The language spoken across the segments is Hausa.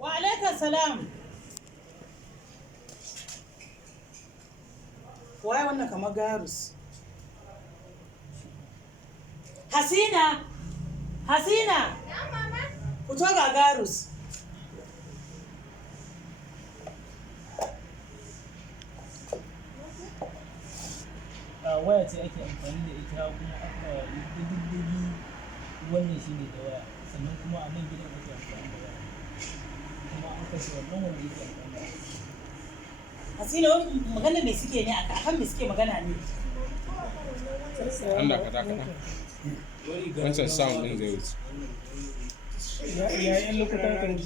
Wa alaikum salam. Waye wannan kamar garus? Hasina! Hasina! Fito ga garus. Waya ce ake amfani da ita kuma aka yi diddigi wannan shi ne da waya sannan kuma a nan gidan ake amfani da waya kuma an kashe wannan wanda yake amfani da waya. Hasina magana me suke ne akan me suke magana ne? Allah ka dakata. Wancan sound din zai wuce. Ya yan lokutan kan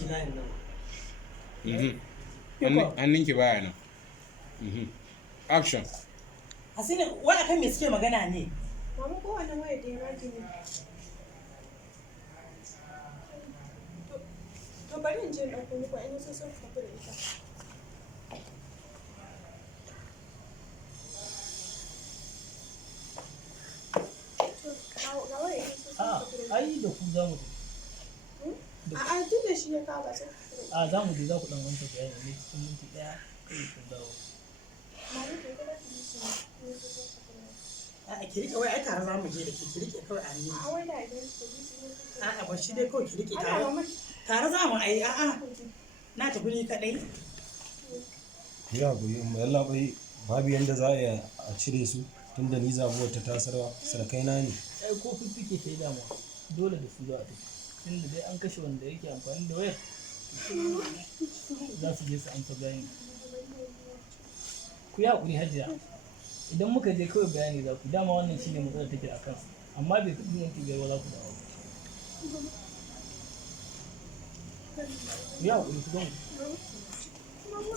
Hannunki baya nan. Action. Hasina wai akan me suke magana ne? Mama kowane waya da ya baki ne. To bari in je in ɗauko muku ainihin sun san tafi da ita. Ga waya ainihin sun san tafi da ita. ai da ku za mu je. A'a tun da shi ya kawo ba sai tafi da ita. Za mu je za ku dan wanke bayani ne cikin minti ɗaya kai ku dawo. Mama ke kada ki yi shi ne sun san tafi da ita. A'a ki rike wai ai tare za mu je da ki rike kawai a ni. A wai da idan ki yi shi ne sun san. A'a ba shi dai kawai ki rike Ana tare. mama. Tare za mu ai a'a na tafi ni kadai. Ya goyi yalla bai babu yanda za a cire su tunda ni zabuwar ta tasarwa sarkaina ne. Ai ko fiffike ta yi damuwa dole da su za a tafi tunda dai an kashe wanda yake amfani da wayar za su je su amsa bayani. Ku yi haƙuri hajiya idan muka je kawai bayani za ku dama wannan shine matsalar take a kansa amma bai fi minti biyar ba za ku dawo. Ku yi haƙuri ku don. Mama.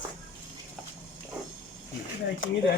Ina kin yi da